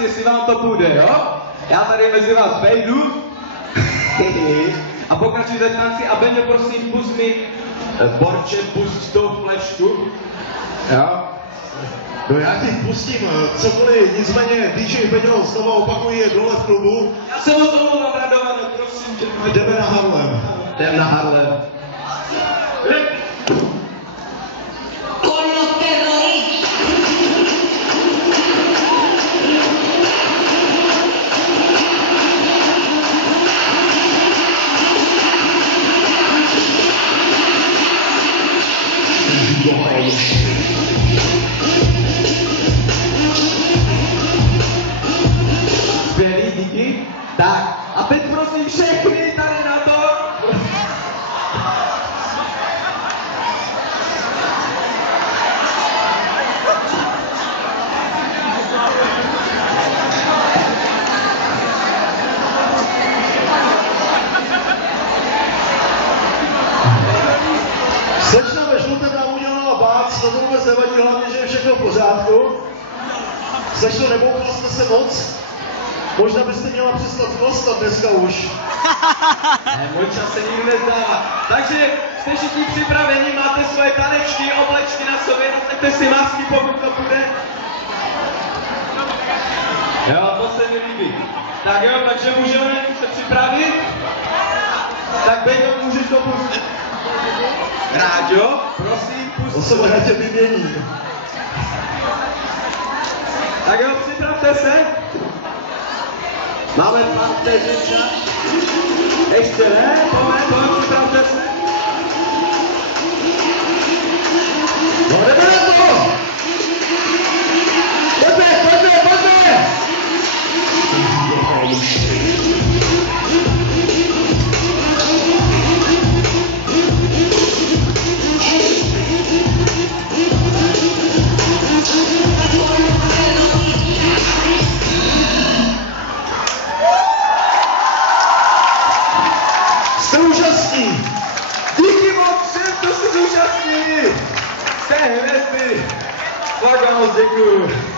chlapci, jestli vám to půjde, jo? Já tady mezi vás vejdu a pokračujte v tanci a Beňo, prosím, pust mi Borče, pust to fleštu. Jo? No já ti pustím cokoliv, nicméně DJ Beňo znovu opakují, je dole v klubu. Já se moc omlouvám, Radovane, prosím tě. Jdeme na Harlem. Jdem na Harlem. Skvělý, díky. Tak, a teď prosím všechny tady na to. Slečna ve žlutém nám udělala bác, to vůbec nevadí, hlavně, že je všechno v pořádku. Slečno, neboukla jste se moc? Možná byste měla přestat chlastat dneska už. Ne, můj čas se nikdy nezdává. Takže jste všichni připraveni, máte svoje tanečky, oblečky na sobě, nasaďte si masky, pokud to půjde. Jo, to se mi líbí. Tak jo, takže můžeme se připravit. Tak Beňo, můžeš to pustit. Ráďo, prosím, pust. Osoba na tě vymění. Tak jo, připravte se. Máme 2 vteřin čas. Ještě ne, pojď, připravte se. No jdeme na to! Pojďme! Jste úžasní! Díky moc všem, kdo se zúčastnili. Jste hvězdy. Fakt vám moc děkuju.